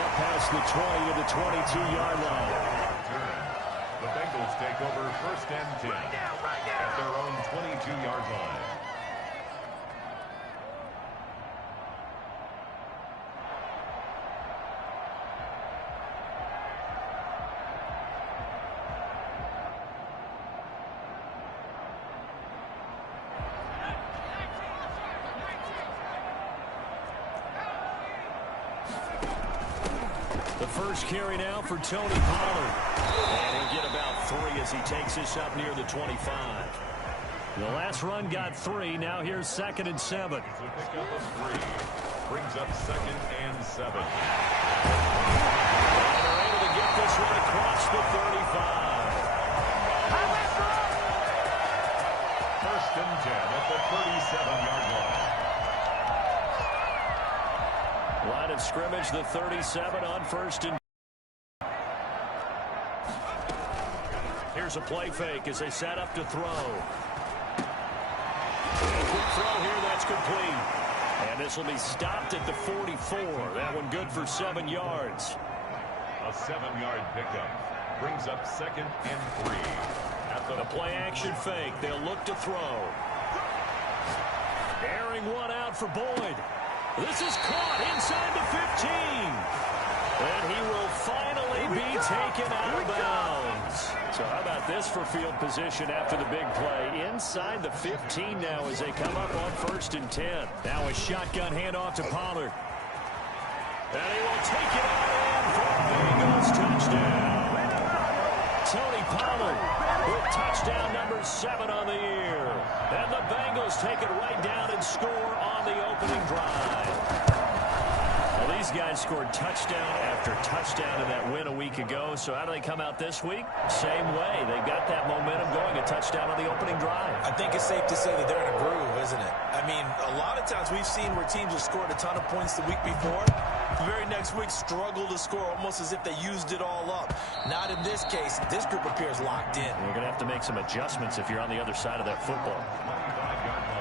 up past the 20 to the 22-yard line. The Bengals take over 1st and 10 at their own 22-yard line. The first carry now for Tony Pollard. And he'll get about 3 as he takes this up near the 25. The last run got 3. Now here's 2nd and 7. It's a pickup of 3. Brings up 2nd and 7. And they're able to get this one across the 35. 1st and 10 at the 37-yard line. Line of scrimmage, the 37 on 1st and. Here's a play fake as they set up to throw. A quick throw here, that's complete. And this will be stopped at the 44. That one good for 7 yards. A 7-yard pickup. Brings up 2nd and 3. At the play-action fake. They'll look to throw. Airing one out for Boyd. This is caught inside the 15. And he will finally be taken out of bounds. So how about this for field position after the big play? Inside the 15 now as they come up on 1st and 10. Now a shotgun handoff to Pollard. And he will take it out in for a Bengals touchdown. Tony Pollard with touchdown number 7 on the year. And the Bengals take it right down and score on the opening drive. Well, these guys scored touchdown after touchdown in that win a week ago. So how do they come out this week? Same way. They've got that momentum going. A touchdown on the opening drive. I think it's safe to say that they're in a groove, isn't it? I mean, a lot of times we've seen where teams have scored a ton of points the week before. The very next week struggle to score almost as if they used it all up. Not in this case. This group appears locked in. You're going to have to make some adjustments if you're on the other side of that football. 25-yard line.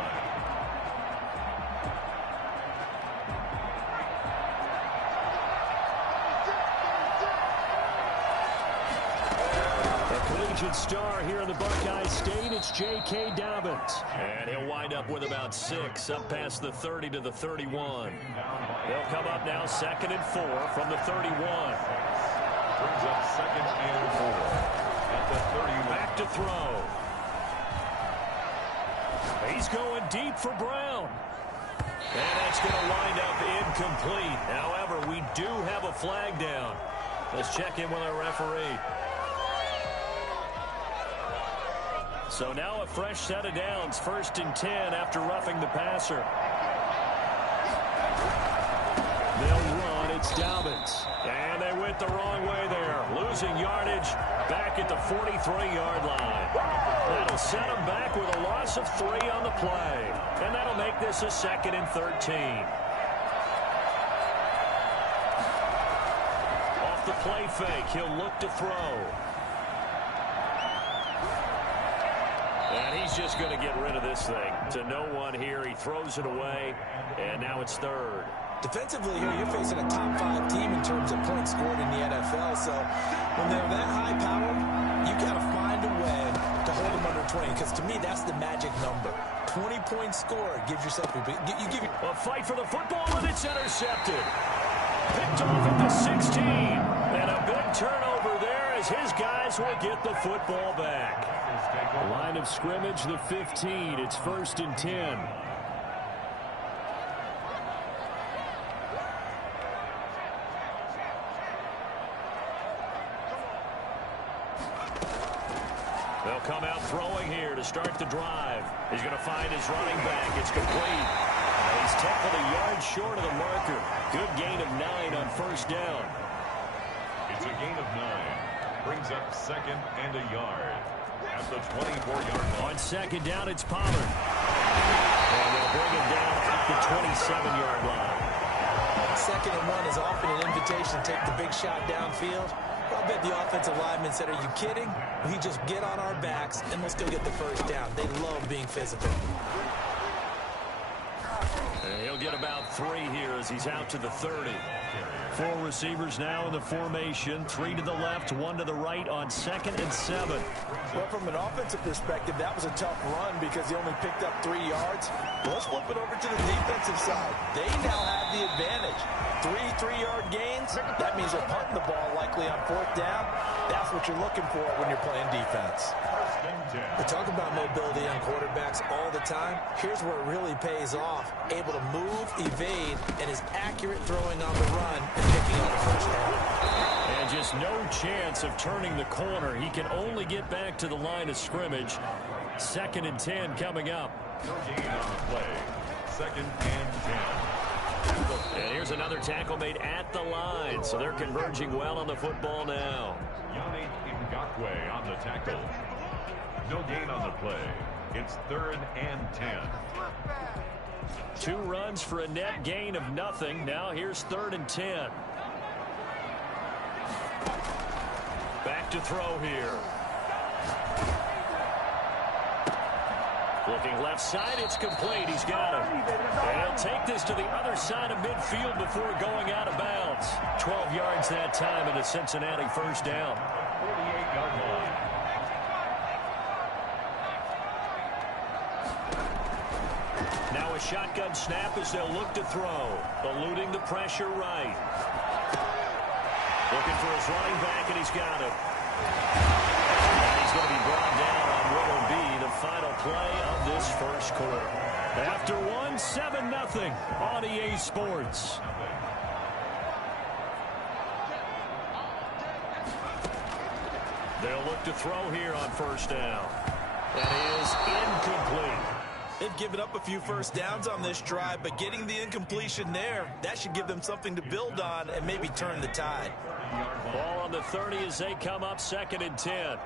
Star here in the Buckeye State, it's J.K. Dobbins. And he'll wind up with about 6 up past the 30 to the 31. They'll come up now 2nd and 4 from the 31. Brings up 2nd and 4 at the 31. Back to throw. He's going deep for Brown. And that's going to wind up incomplete. However, we do have a flag down. Let's check in with our referee. So now a fresh set of downs, 1st and 10 after roughing the passer. They'll run, it's Dobbins. And they went the wrong way there. Losing yardage back at the 43-yard line. That'll set them back with a loss of 3 on the play. And that'll make this a 2nd and 13. Off the play fake, he'll look to throw. And he's just going to get rid of this thing. To no one here. He throws it away. And now it's 3rd. Defensively here, you're facing a top 5 team in terms of points scored in the NFL. So when they're that high power, you got to find a way to hold them under 20. Because to me, that's the magic number. 20 points scored gives yourself a fight for the football, and it's intercepted. Picked off at the 16. And a big turnover there as his guys will get the football back. Line of scrimmage, the 15. It's 1st and 10. They'll come out throwing here to start the drive. He's going to find his running back. It's complete. He's tackled a yard short of the marker. Good gain of 9 on 1st down. It's a gain of 9. Brings up 2nd and a yard. At the 24-yard line. On 2nd down, it's Pollard. And they'll bring him down at the 27-yard line. 2nd and 1 is often an invitation to take the big shot downfield. I bet the offensive lineman said, are you kidding? We just get on our backs and let's go get the 1st down. They love being physical. And he'll get about 3 here as he's out to the 30. 4 receivers now in the formation. 3 to the left, 1 to the right on 2nd and 7. Well, from an offensive perspective, that was a tough run because he only picked up 3 yards. Well, let's flip it over to the defensive side. They now have the advantage. 3 3-yard gains. That means they're punting the ball likely on 4th down. That's what you're looking for when you're playing defense. We talk about mobility on quarterbacks all the time. Here's where it really pays off. Able to move, evade, and is accurate throwing on the run and picking up a first down. And just no chance of turning the corner. He can only get back to the line of scrimmage. 2nd and 10 coming up. No gain on the play. 2nd and 10. And here's another tackle made at the line. So they're converging well on the football now. Yannick Ngakoue on the tackle. No gain on the play. It's 3rd and 10. 2 runs for a net gain of nothing. Now here's 3rd and 10. Back to throw here. Looking left side, it's complete. He's got it. And he'll take this to the other side of midfield before going out of bounds. 12 yards that time and a Cincinnati first down. 48-yard line. Now a shotgun snap as they'll look to throw. Eluding the pressure right. Looking for his running back, and he's got it. And he's going to be brought down on what will be the final play of this first quarter. After 1, 7-0 on EA Sports. They'll look to throw here on first down. That is incomplete. They've given up a few first downs on this drive, but getting the incompletion there, that should give them something to build on and maybe turn the tide. Ball on the 30 as they come up 2nd and 10.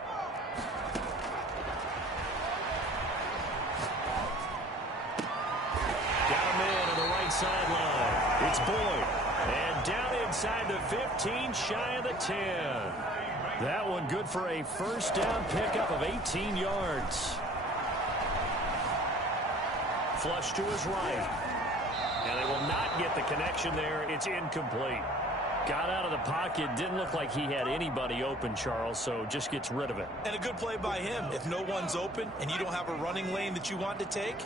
Got him in on the right sideline. It's Boyd. And down inside the 15, shy of the 10. That one good for a first down pickup of 18 yards. Flush to his right. And they will not get the connection there. It's incomplete. Got out of the pocket. Didn't look like he had anybody open, Charles, so just gets rid of it. And a good play by him. If no one's open and you don't have a running lane that you want to take,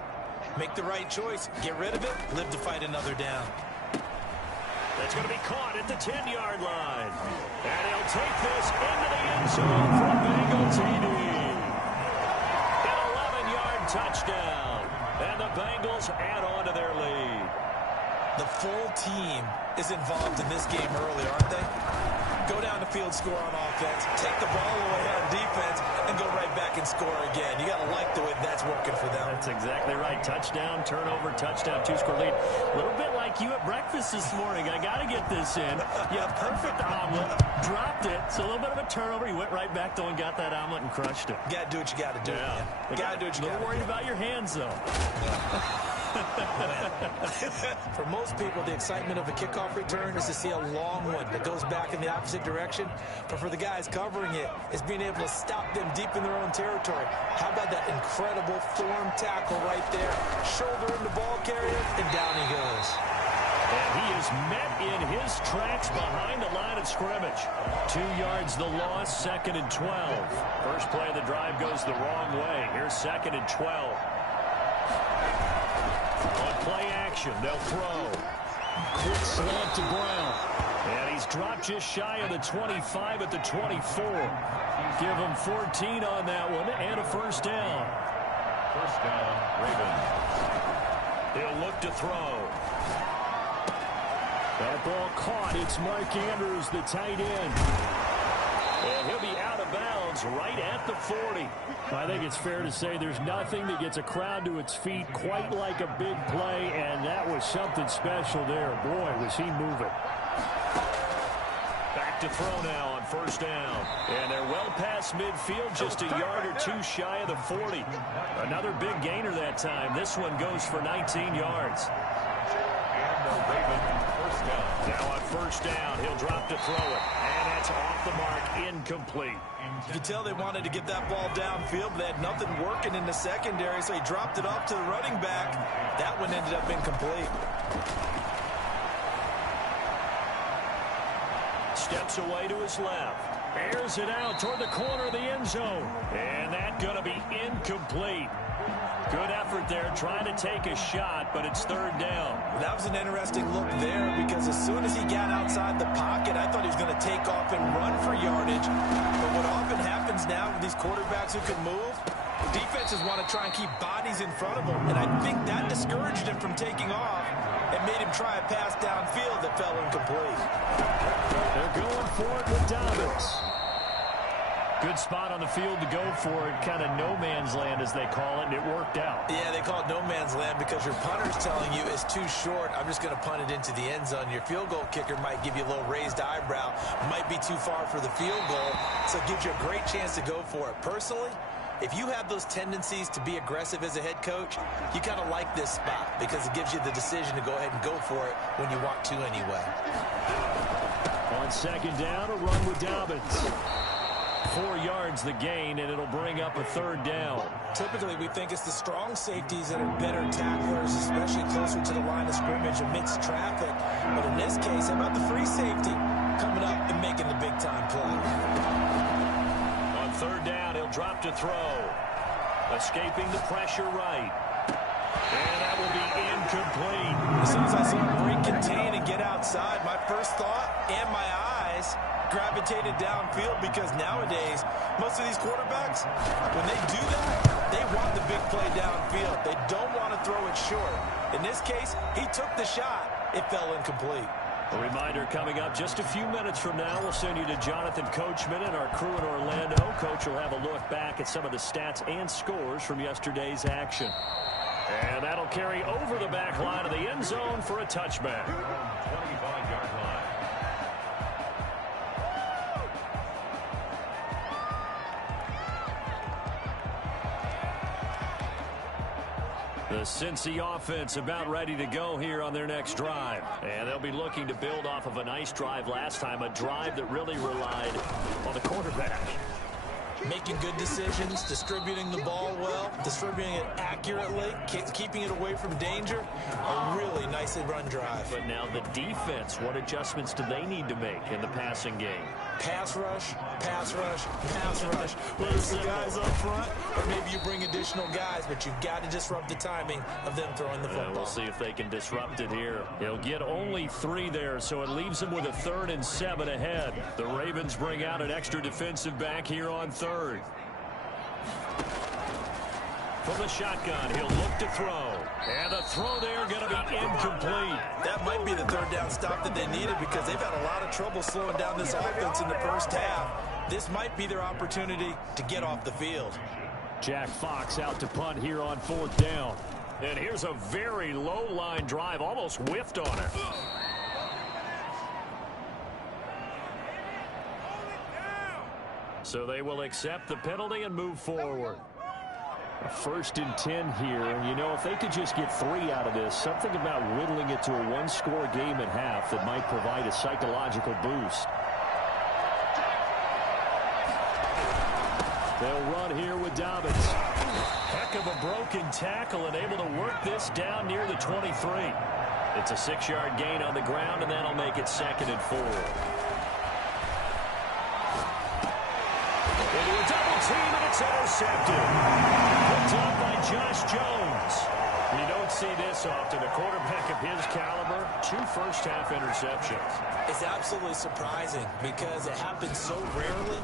make the right choice. Get rid of it. Live to fight another down. That's going to be caught at the 10-yard line. And he'll take this into the end zone for a Bengals TD. An 11-yard touchdown. And the Bengals add on to their lead. The full team is involved in this game early, aren't they? Go down the field, score on offense, take the ball away on defense, and go right back and score again. You got to like the way that's working for them. That's exactly right. Touchdown, turnover, touchdown, 2-score lead. A little bit like you at breakfast this morning. I got to get this in. You have perfect omelet, dropped it, so a little bit of a turnover. You went right back though and got that omelet and crushed it. You got to do what you got to do. Yeah. You got to do what you got to do. A little worried about your hands though. For most people, the excitement of a kickoff return is to see a long one that goes back in the opposite direction. But for the guys covering it, is being able to stop them deep in their own territory. How about that incredible form tackle right there? Shoulder in the ball carrier, and down he goes. And he is met in his tracks behind the line of scrimmage. 2 yards the loss, 2nd and 12. First play of the drive goes the wrong way. Here's 2nd and 12. On play action, they'll throw. Quick slant to Brown. And he's dropped just shy of the 25 at the 24. Give him 14 on that one and a first down. First down, Ravens. He'll look to throw. That ball caught. It's Mark Andrews, the tight end. And he'll be out of bounds right at the 40. I think it's fair to say there's nothing that gets a crowd to its feet quite like a big play, and that was something special there. Boy, was he moving. Back to throw now on first down. And they're well past midfield, just a yard or two shy of the 40. Another big gainer that time. This one goes for 19 yards. And the Ravens first down. Now on first down, he'll drop to throw it. And that's off the mark, incomplete. You can tell they wanted to get that ball downfield, but they had nothing working in the secondary, so he dropped it off to the running back. That one ended up incomplete. steps away to his left. Airs it out toward the corner of the end zone. And that's going to be incomplete. Good effort there, trying to take a shot, but it's third down. That was an interesting look there because as soon as he got outside the pocket, I thought he was going to take off and run for yardage. But what often happens now with these quarterbacks who can move, defenses want to try and keep bodies in front of them, and I think that discouraged him from taking off and made him try a pass downfield that fell incomplete. They're going for it with Dobbins. Good spot on the field to go for it, kind of no man's land as they call it, and it worked out. Yeah, they call it no man's land because your punter's telling you it's too short. I'm just going to punt it into the end zone. Your field goal kicker might give you a little raised eyebrow, might be too far for the field goal, so it gives you a great chance to go for it. Personally, if you have those tendencies to be aggressive as a head coach, you kind of like this spot because it gives you the decision to go ahead and go for it when you want to anyway. On second down, a run with Dobbins. 4 yards the gain, and it'll bring up a third down. Typically, we think it's the strong safeties that are better tacklers, especially closer to the line of scrimmage amidst traffic. But in this case, how about the free safety coming up and making the big-time play? On third down, he'll drop to throw. Escaping the pressure right. And that will be incomplete. As soon as I saw him break contain and get outside, my first thought and my eyes gravitated downfield because nowadays, most of these quarterbacks, when they do that, they want the big play downfield. They don't want to throw it short. In this case, he took the shot. It fell incomplete. A reminder coming up just a few minutes from now. We'll send you to Jonathan Coachman and our crew in Orlando. Coach will have a look back at some of the stats and scores from yesterday's action. And that'll carry over the back line of the end zone for a touchback. 25-yard line. The Cincy offense about ready to go here on their next drive. And they'll be looking to build off of a nice drive last time, a drive that really relied on the quarterback. Making good decisions, distributing the ball well, distributing it accurately, keeping it away from danger. A really nicely run drive. But now the defense, what adjustments do they need to make in the passing game? Pass rush, pass rush, pass rush. Whether it's the guys up front or maybe you bring additional guys, but you've got to disrupt the timing of them throwing the football. We'll see if they can disrupt it here. He'll get only 3 there, so it leaves him with a 3rd and 7 ahead. The Ravens bring out an extra defensive back here on 3rd. From the shotgun, he'll look to throw. And the throw there going to be incomplete. That might be the 3rd down stop that they needed because they've had a lot of trouble slowing down this offense in the first half. This might be their opportunity to get off the field. Jack Fox out to punt here on 4th down. And here's a very low line drive, almost whiffed on it. So they will accept the penalty and move forward. A 1st and 10 here, and you know, if they could just get 3 out of this, something about whittling it to a 1-score game at half that might provide a psychological boost. They'll run here with Dobbins. Heck of a broken tackle and able to work this down near the 23. It's a 6-yard gain on the ground, and that'll make it 2nd and 4. Into a double team, and it's intercepted. Picked up by Josh Jones. You don't see this often. A quarterback of his caliber, 2 first-half interceptions. It's absolutely surprising because it happens so rarely.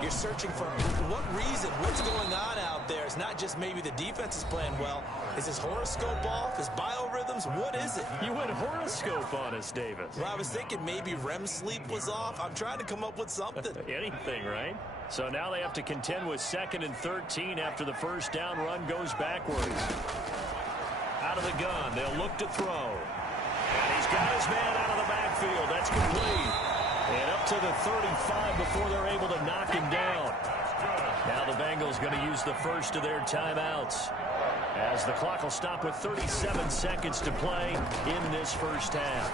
You're searching for what reason, what's going on out there. It's not just maybe the defense is playing well. Is his horoscope off? His biorhythms? What is it? You went horoscope on us, Davis. Well, I was thinking maybe REM sleep was off. I'm trying to come up with something. Anything, right? So now they have to contend with 2nd and 13 after the first down run goes backwards. Out of the gun, they'll look to throw. And he's got his man out of the backfield. That's complete. And up to the 35 before they're able to knock him down. Now the Bengals going to use the first of their timeouts, as the clock will stop with 37 seconds to play in this first half.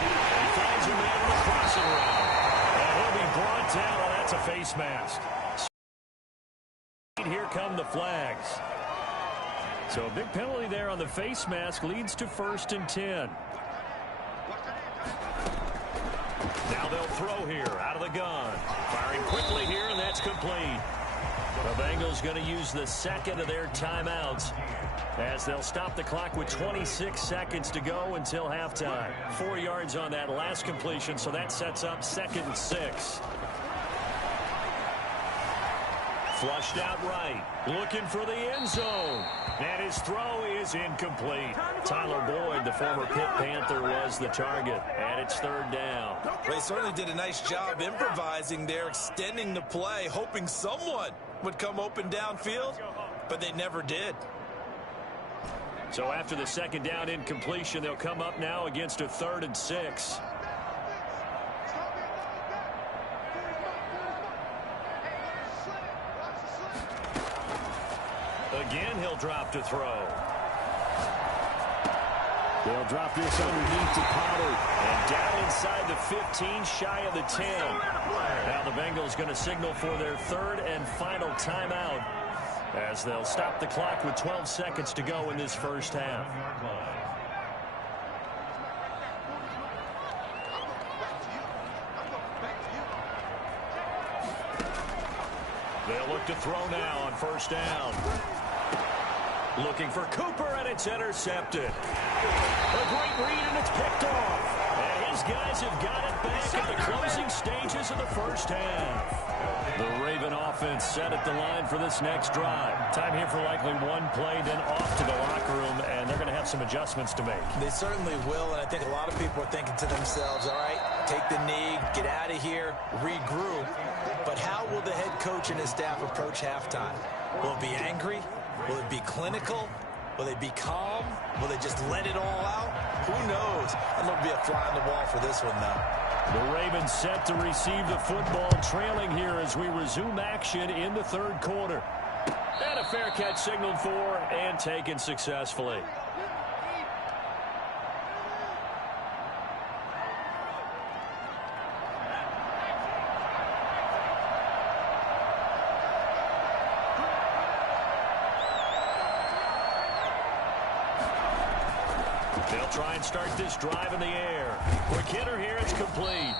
He finds a man in the crossing route. And he'll be brought down. Oh, that's a face mask. Here come the flags. So a big penalty there on the face mask leads to 1st and 10. Now they'll throw here out of the gun. Firing quickly here, and that's complete. The Bengals going to use the second of their timeouts as they'll stop the clock with 26 seconds to go until halftime. 4 yards on that last completion, so that sets up 2nd and 6. Flushed out right, looking for the end zone. And his throw is incomplete. Tyler Boyd, the former Pitt Panther, was the target. And it's 3rd down. They certainly did a nice job improvising there, extending the play, hoping someone would come open downfield, but they never did. So after the 2nd down incompletion, they'll come up now against a 3rd and 6. Again, he'll drop to throw. They'll drop this underneath to Pollard. And down inside the 15, shy of the 10. Now the Bengals going to signal for their 3rd and final timeout as they'll stop the clock with 12 seconds to go in this first half. They'll look to throw now on 1st down. Looking for Cooper, and it's intercepted. A great read, and it's picked off. And his guys have got it back at the closing stages of the first half. The Raven offense set at the line for this next drive. Time here for likely one play, then off to the locker room, and they're going to have some adjustments to make. They certainly will, and I think a lot of people are thinking to themselves, all right, take the knee, get out of here, regroup. But how will the head coach and his staff approach halftime? Will it be angry? Will it be clinical? Will they be calm? Will they just let it all out? Who knows? And there'll be a fly on the wall for this one, though. The Ravens set to receive the football, trailing here as we resume action in the 3rd quarter. And a fair catch signaled for and taken successfully. They'll try and start this drive in the air. Quick hitter here, it's complete.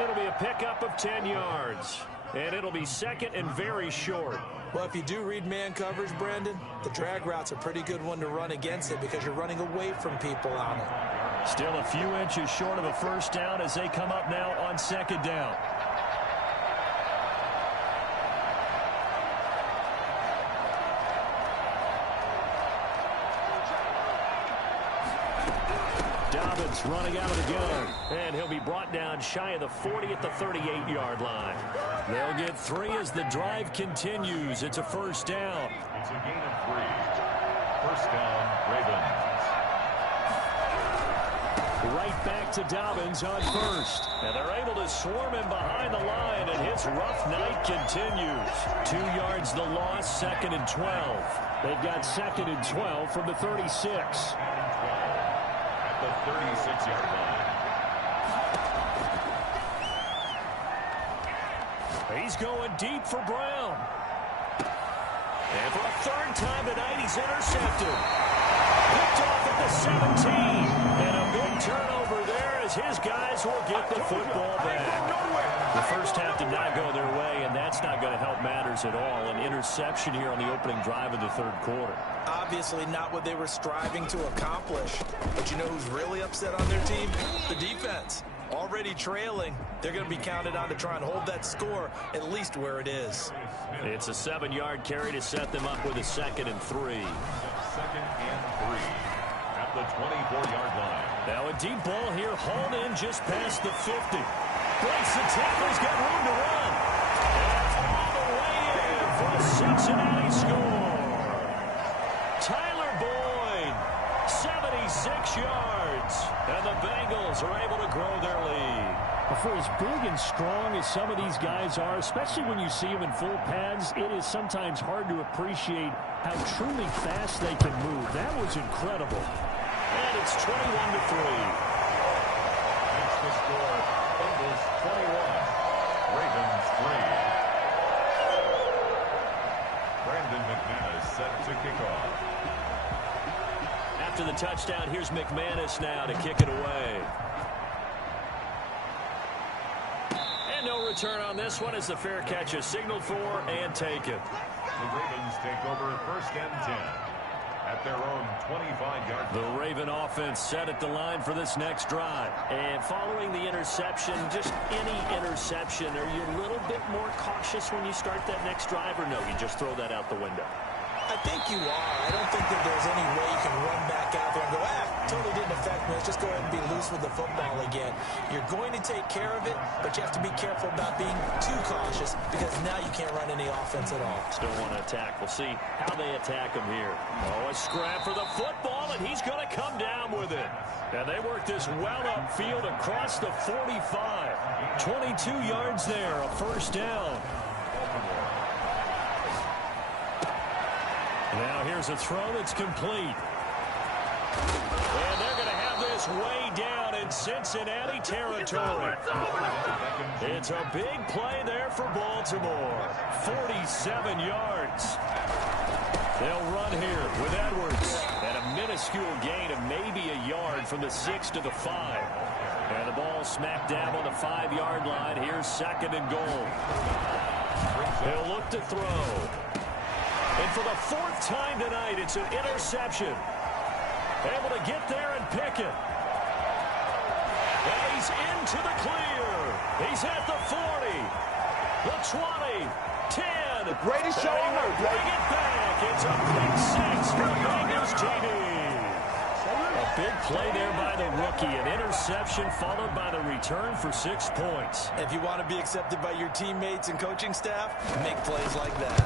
It'll be a pickup of 10 yards. And it'll be 2nd and very short. Well, if you do read man coverage, Brandon, the drag route's a pretty good one to run against it because you're running away from people on it. Still a few inches short of a 1st down as they come up now on 2nd down. Dobbins running out of the gun, and he'll be brought down shy of the 40 at the 38-yard line. They'll get 3 as the drive continues. It's a 1st down. It's a gain of 3. 1st down, Ravens. Right back to Dobbins on 1st. And they're able to swarm him behind the line, and his rough night continues. 2 yards the loss, 2nd and 12. They've got 2nd and 12 from the 36. The 36-yard line. He's going deep for Brown. And for a 3rd time tonight, he's intercepted. Picked off at the 17. And a big turnover there as his guys will get the football back. The first half did not go their way, and that's not going to help matters at all. An interception here on the opening drive of the 3rd quarter. Obviously not what they were striving to accomplish. But you know who's really upset on their team? The defense. Already trailing. They're going to be counted on to try and hold that score at least where it is. It's a 7-yard carry to set them up with a 2nd and 3. 2nd and 3 at the 24-yard line. Now a deep ball here, hauled in just past the 50. Breaks the tackle, he's got room to run. And all the way in for a Cincinnati score. Tyler Boyd, 76 yards. And the Bengals are able to grow their lead. For as big and strong as some of these guys are, especially when you see them in full pads, it is sometimes hard to appreciate how truly fast they can move. That was incredible. And it's 21-3. That's the score. Bengals 21, Ravens 3. Brandon McManus set to kick off. After the touchdown, here's McManus now to kick it away. And no return on this one as the fair catch is signaled for and taken. The Ravens take over 1st and 10 at their own 25-yard line. The Raven offense set at the line for this next drive. And following the interception, just any interception, are you a little bit more cautious when you start that next drive, or no, you just throw that out the window? I think you are. I don't think that there's any way you can run back out there and go, totally didn't affect me. Let's just go ahead and be loose with the football again. You're going to take care of it, but you have to be careful about being too cautious because now you can't run any offense at all. Still want to attack. We'll see how they attack him here. Oh, a scrap for the football, and he's going to come down with it. And they work this well upfield across the 45. 22 yards there, a 1st down. Now here's a throw that's complete. And they're going to have this way down in Cincinnati territory. It's a big play there for Baltimore. 47 yards. They'll run here with Edwards. And a minuscule gain of maybe a yard from the 6 to the 5. And the ball smacked dab on the 5-yard line. Here's 2nd and goal. He'll look to throw. And for the 4th time tonight, it's an interception. Able to get there and pick it. And he's into the clear. He's at the 40, the 20, 10. The greatest show on earth. Bring it back. It's a pick 6 for Bengals TD. A big play there by the rookie. An interception followed by the return for 6 points. If you want to be accepted by your teammates and coaching staff, make plays like that.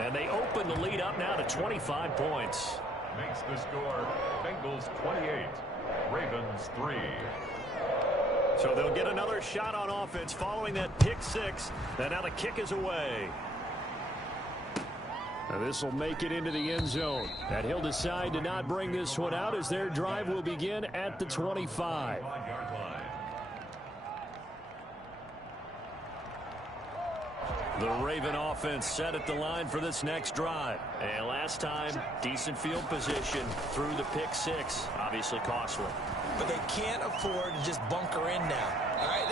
And they open the lead up now to 25 points. Makes the score Bengals 28, Ravens 3. So they'll get another shot on offense following that pick 6. And now the kick is away. Now this will make it into the end zone. And he'll decide to not bring this one out as their drive will begin at the 25. The Raven offense set at the line for this next drive. And last time, decent field position through the pick 6. Obviously costly. But they can't afford to just bunker in now. All right,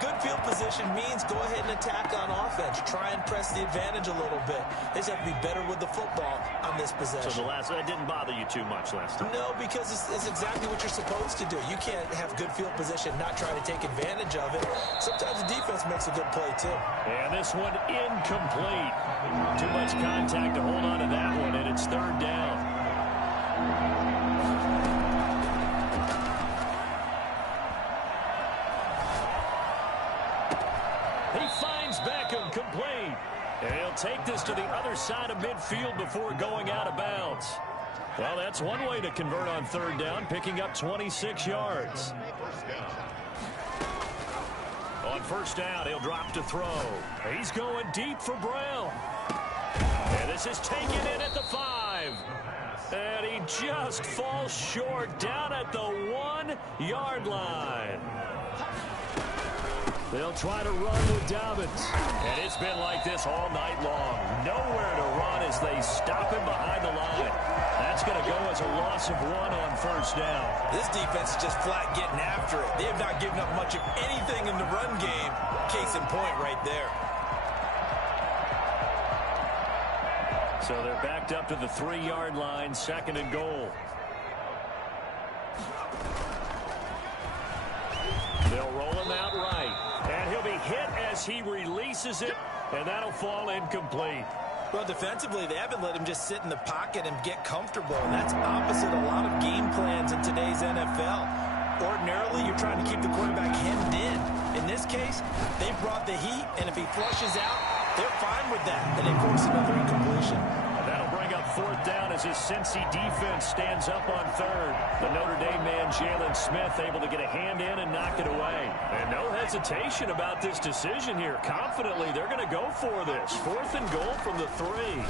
good field position means go ahead and attack on offense. Try and press the advantage a little bit. They just have to be better with the football on this possession. So that didn't bother you too much last time? No, because it's exactly what you're supposed to do. You can't have good field position, not try to take advantage of it. Sometimes the defense makes a good play, too. And this one incomplete. Too much contact to hold on to that one, and it's 3rd down. He finds Beckham complete. And he'll take this to the other side of midfield before going out of bounds. Well, that's one way to convert on 3rd down, picking up 26 yards. On 1st down, he'll drop to throw. He's going deep for Brown. And this is taken in at the 5. And he just falls short down at the 1-yard line. They'll try to run with Dobbins. And it's been like this all night long. Nowhere to run as they stop him behind the line. That's going to go as a loss of 1 on 1st down. This defense is just flat getting after it. They have not given up much of anything in the run game. Case in point right there. So they're backed up to the 3-yard line, 2nd and goal. They'll roll him out right. And he'll be hit as he releases it, and that'll fall incomplete. Well, defensively, they haven't let him just sit in the pocket and get comfortable, and that's opposite a lot of game plans in today's NFL. Ordinarily, you're trying to keep the quarterback hemmed in. In this case, they brought the heat, and if he flushes out, they're fine with that, and they force another incompletion. That'll bring up 4th down as his Cincy defense stands up on 3rd. The Notre Dame man, Jalen Smith, able to get a hand in and knock it away. And no hesitation about this decision here. Confidently, they're going to go for this. 4th and goal from the 3.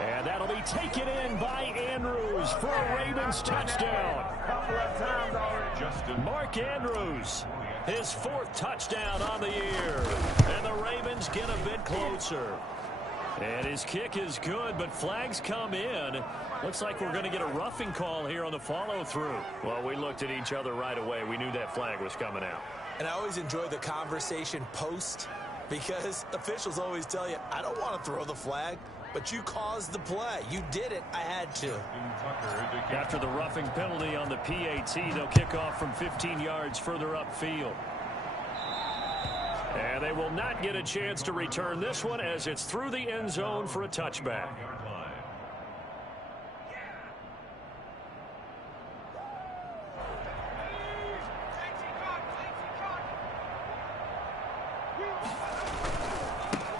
And that'll be taken in by Andrews for a Ravens touchdown. Mark Andrews, his 4th touchdown on the year. And the Ravens get a bit closer. And his kick is good, but flags come in. Looks like we're going to get a roughing call here on the follow-through. Well, we looked at each other right away. We knew that flag was coming out. And I always enjoy the conversation post because officials always tell you, I don't want to throw the flag, but you caused the play. You did it. I had to. After the roughing penalty on the PAT, they'll kick off from 15 yards further upfield. And they will not get a chance to return this one as it's through the end zone for a touchback.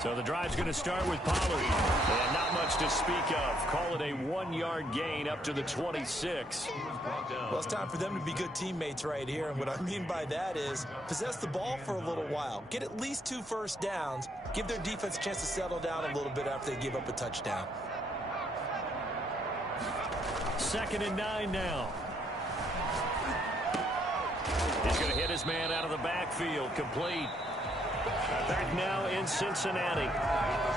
So the drive's going to start with Pollard. And not much to speak of. Call it a 1-yard gain up to the 26. Well, it's time for them to be good teammates right here. And what I mean by that is possess the ball for a little while. Get at least 2 first downs. Give their defense a chance to settle down a little bit after they give up a touchdown. 2nd and 9 now. He's going to hit his man out of the backfield. Complete. Back now in Cincinnati.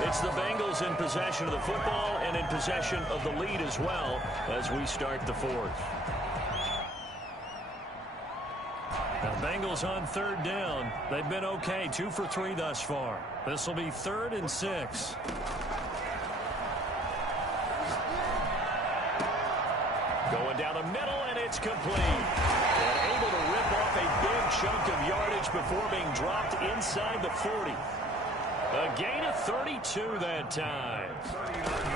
It's the Bengals in possession of the football and in possession of the lead as well as we start the 4th. Now Bengals on 3rd down. They've been okay. 2 for 3 thus far. This will be 3rd and 6. Going down the middle, and it's complete. And able to rip off a big chunk of yardage before being dropped inside the 40. A gain of 32 that time.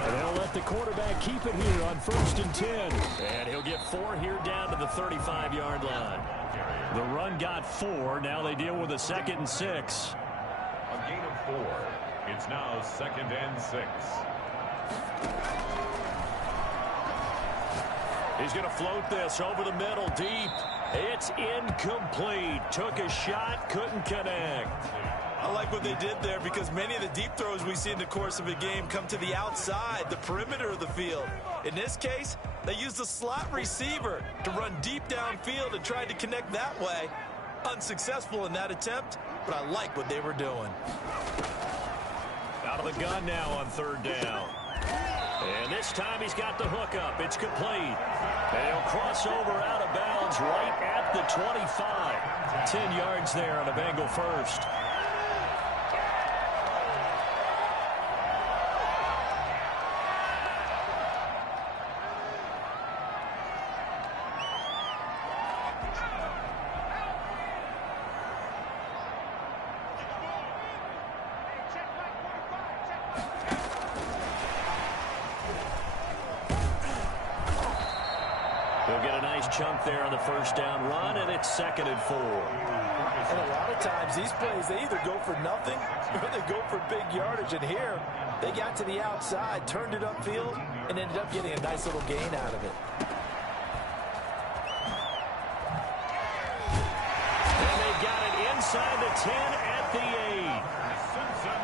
And they'll let the quarterback keep it here on 1st and 10. And he'll get 4 here down to the 35-yard line. The run got 4. Now they deal with a 2nd and 6. A gain of 4. It's now 2nd and 6. He's going to float this over the middle deep. It's incomplete. Took a shot, couldn't connect. I like what they did there because many of the deep throws we see in the course of a game come to the outside, the perimeter of the field. In this case, they used the slot receiver to run deep downfield and tried to connect that way. Unsuccessful in that attempt, but I like what they were doing. Out of the gun now on 3rd down. And this time he's got the hook up. It's complete. And he'll cross over out of bounds right at the 25. 10 yards there on a Bengal first. He'll get a nice chunk there on the 1st down run, and it's 2nd and 4. And a lot of times these plays, they either go for nothing or they go for big yardage. And here, they got to the outside, turned it upfield, and ended up getting a nice little gain out of it. And they got it inside the 10 at the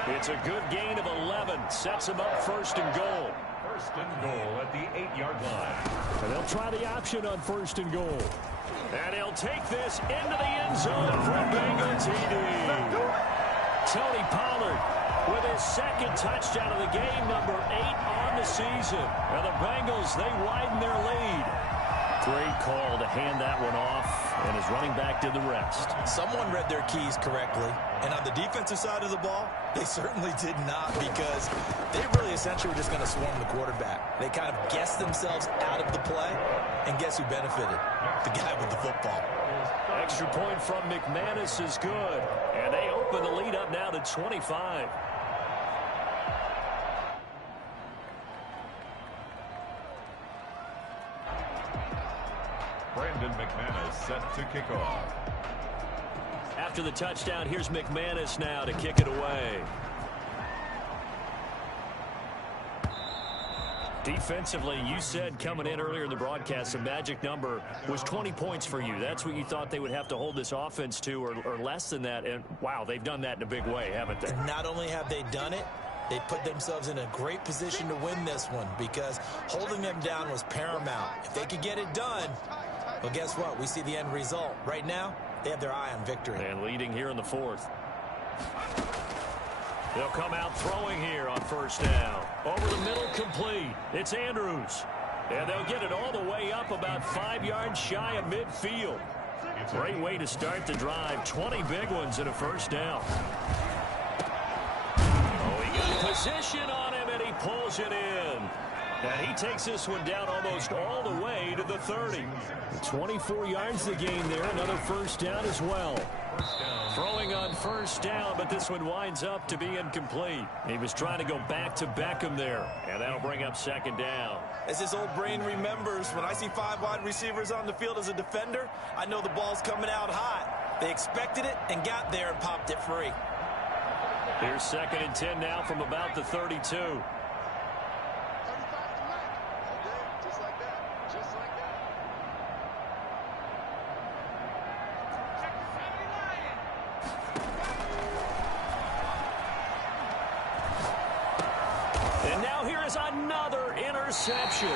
8. It's a good gain of 11. Sets them up 1st and goal. 1st and goal at the 8-yard line. And they'll try the option on 1st and goal. And he'll take this into the end zone for a Bengal TD. Tony Pollard with his 2nd touchdown of the game, number 8 on the season. And the Bengals, they widen their lead. Great call to hand that one off, and his running back did the rest. Someone read their keys correctly, and on the defensive side of the ball, they certainly did not, because they really essentially were just going to swarm the quarterback. They kind of guessed themselves out of the play, and guess who benefited? The guy with the football. Extra point from McManus is good, and they open the lead up now to 25. Brandon McManus set to kick off. After the touchdown, here's McManus now to kick it away. Defensively, you said coming in earlier in the broadcast, the magic number was 20 points for you. That's what you thought they would have to hold this offense to, or less than that. And, wow, they've done that in a big way, haven't they? And not only have they done it, they put themselves in a great position to win this one, because holding them down was paramount. If they could get it done, well, guess what? We see the end result. Right now, they have their eye on victory. And leading here in the 4th. They'll come out throwing here on first down. Over the middle, complete. It's Andrews. And they'll get it all the way up about 5 yards shy of midfield. Great way to start the drive. 20 big ones and a first down. Oh, he got position on him, and he pulls it in. And he takes this one down almost all the way to the 30. 24 yards the gain there. Another first down as well. Throwing on first down, but this one winds up to be incomplete. He was trying to go back to Beckham there, and that'll bring up second down. As his old brain remembers, when I see 5 wide receivers on the field as a defender, I know the ball's coming out hot. They expected it and got there and popped it free. Here's 2nd and 10 now from about the 32. And now here is another interception.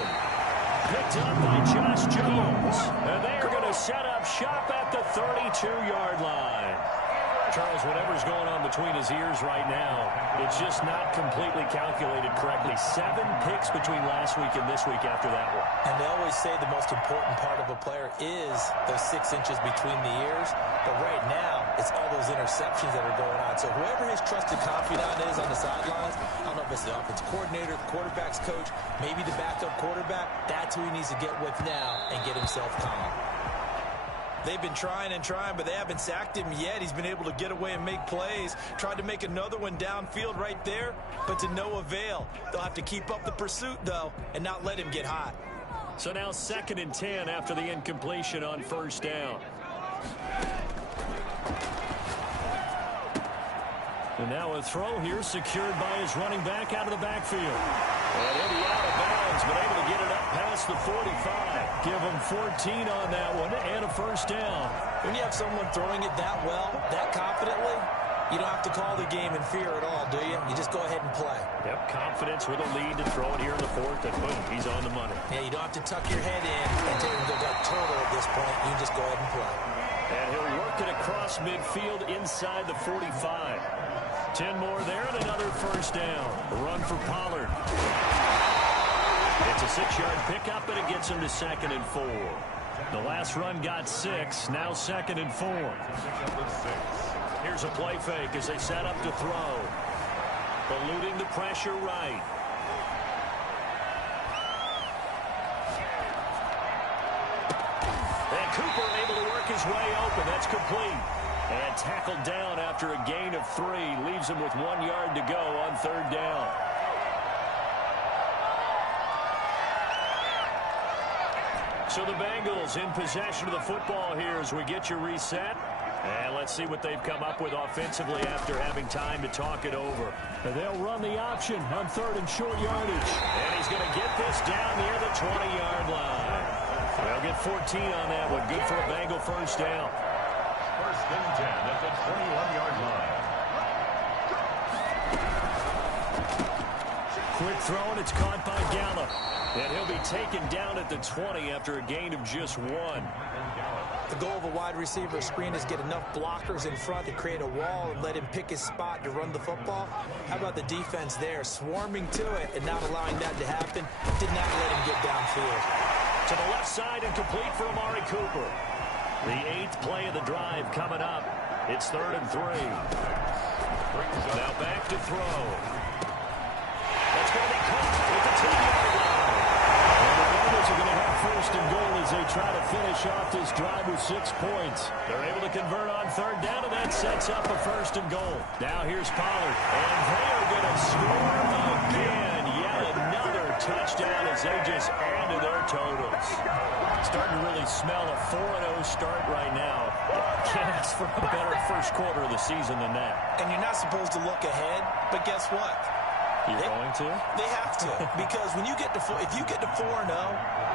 Picked up by Josh Jones. And they are going to set up shop at the 32-yard line. Charles, whatever's going on between his ears right now, it's just not completely calculated correctly. 7 picks between last week and this week after that one. And they always say the most important part of a player is those 6 inches between the ears. But right now, it's all those interceptions that are going on. So whoever his trusted confidant is on the sidelines, I don't know if it's the offensive coordinator, the quarterback's coach, maybe the backup quarterback, that's who he needs to get with now and get himself calm. They've been trying and trying, but they haven't sacked him yet. He's been able to get away and make plays. Tried to make another one downfield right there, but to no avail. They'll have to keep up the pursuit, though, and not let him get hot. So now 2nd and 10 after the incompletion on first down. And now a throw here secured by his running back out of the backfield. And he'll be out of bounds, but able to get it up past the 45. Give him 14 on that one and a first down. When you have someone throwing it that well, that confidently, you don't have to call the game in fear at all, do you? You just go ahead and play. Yep, confidence with a lead to throw it here in the 4th, and boom, he's on the money. Yeah, you don't have to tuck your head in and take him to go total at this point. You just go ahead and play. And he'll work it across midfield inside the 45. 10 more there and another first down. A run for Pollard. It's a 6-yard pickup, and it gets him to 2nd and 4. The last run got 6, now 2nd and 4. Here's a play fake as they set up to throw. Eluding the pressure right. And Cooper able to work his way open. That's complete. And tackled down after a gain of 3. Leaves him with 1 yard to go on 3rd down. So the Bengals in possession of the football here as we get you reset. And let's see what they've come up with offensively after having time to talk it over. And they'll run the option on 3rd and short yardage. And he's going to get this down near the 20-yard line. They'll get 14 on that one. Good for a Bengal first down. 1st and 10 at the 21-yard line. Quick throw, and it's caught by Gallup. And he'll be taken down at the 20 after a gain of just 1. The goal of a wide receiver screen is get enough blockers in front to create a wall and let him pick his spot to run the football. How about the defense there, swarming to it and not allowing that to happen? Did not let him get downfield. To the left side and complete for Amari Cooper. The 8th play of the drive coming up. It's 3rd and 3. Now back to throw. That's going to be caught with the 2-yard line. And the Bengals are going to have 1st and goal as they try to finish off this drive with 6 points. They're able to convert on 3rd down, and that sets up a 1st and goal. Now here's Pollard. And they are going to score again. Yet another touchdown as they just add to their totals. Starting to really smell a 4-0 start right now. Can't ask for a better first quarter of the season than that. And you're not supposed to look ahead, but guess what? You're going to? They have to. Because when you get to if you get to 4-0,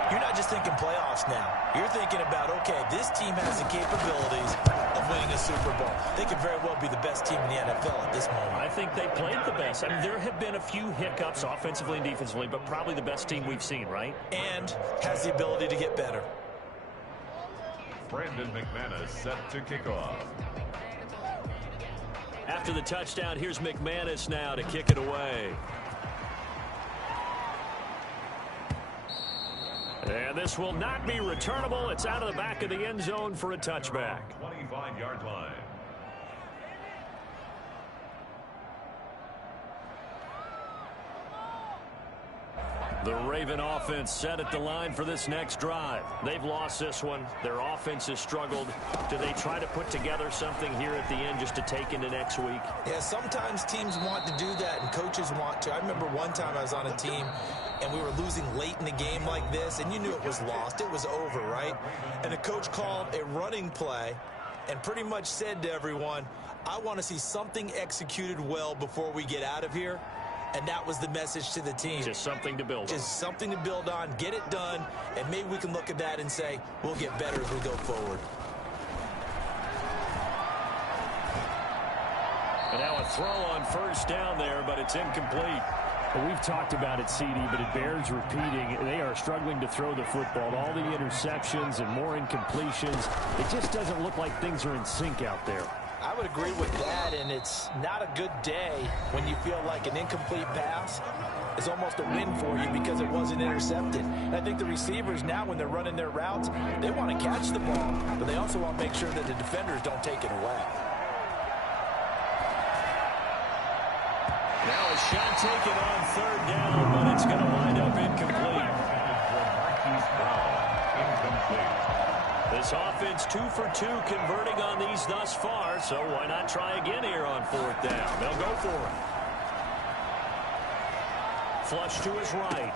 you're not just thinking playoffs now. You're thinking about, okay, this team has the capabilities of winning a Super Bowl. They could very well be the best team in the NFL at this moment. I think they played the best. I mean, there have been a few hiccups offensively and defensively, but probably the best team we've seen, right? And has the ability to get better. Brandon McManus set to kick off. After the touchdown, here's McManus now to kick it away. And this will not be returnable. It's out of the back of the end zone for a touchback. 25-yard line. The Raven offense set at the line for this next drive. They've lost this one. Their offense has struggled. Do they try to put together something here at the end just to take into next week? Yeah, sometimes teams want to do that and coaches want to. I remember one time I was on a team and we were losing late in the game like this, and you knew it was lost. It was over, right? And the coach called a running play and pretty much said to everyone, I want to see something executed well before we get out of here. And that was the message to the team. Just something to build on. Just something to build on, get it done, and maybe we can look at that and say, we'll get better as we go forward. And now a throw on first down there, but it's incomplete. Well, we've talked about it, CD, but it bears repeating. They are struggling to throw the football. All the interceptions and more incompletions. It just doesn't look like things are in sync out there. I would agree with that, and it's not a good day when you feel like an incomplete pass is almost a win for you because it wasn't intercepted. And I think the receivers now, when they're running their routes, they want to catch the ball, but they also want to make sure that the defenders don't take it away. Now a shot taken on third down, but it's going to wind up incomplete. This offense 2 for 2 converting on these thus far, so why not try again here on fourth down? They'll go for it. Flush to his right.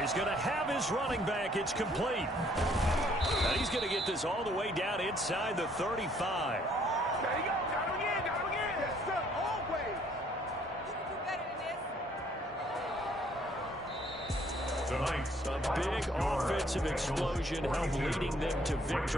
He's going to have his running back. It's complete. And he's going to get this all the way down inside the 35. There you go. Got him again. Got him again. Yes, sir. Always. You can do better than this. Tonight, A big offensive explosion helped leading them to victory.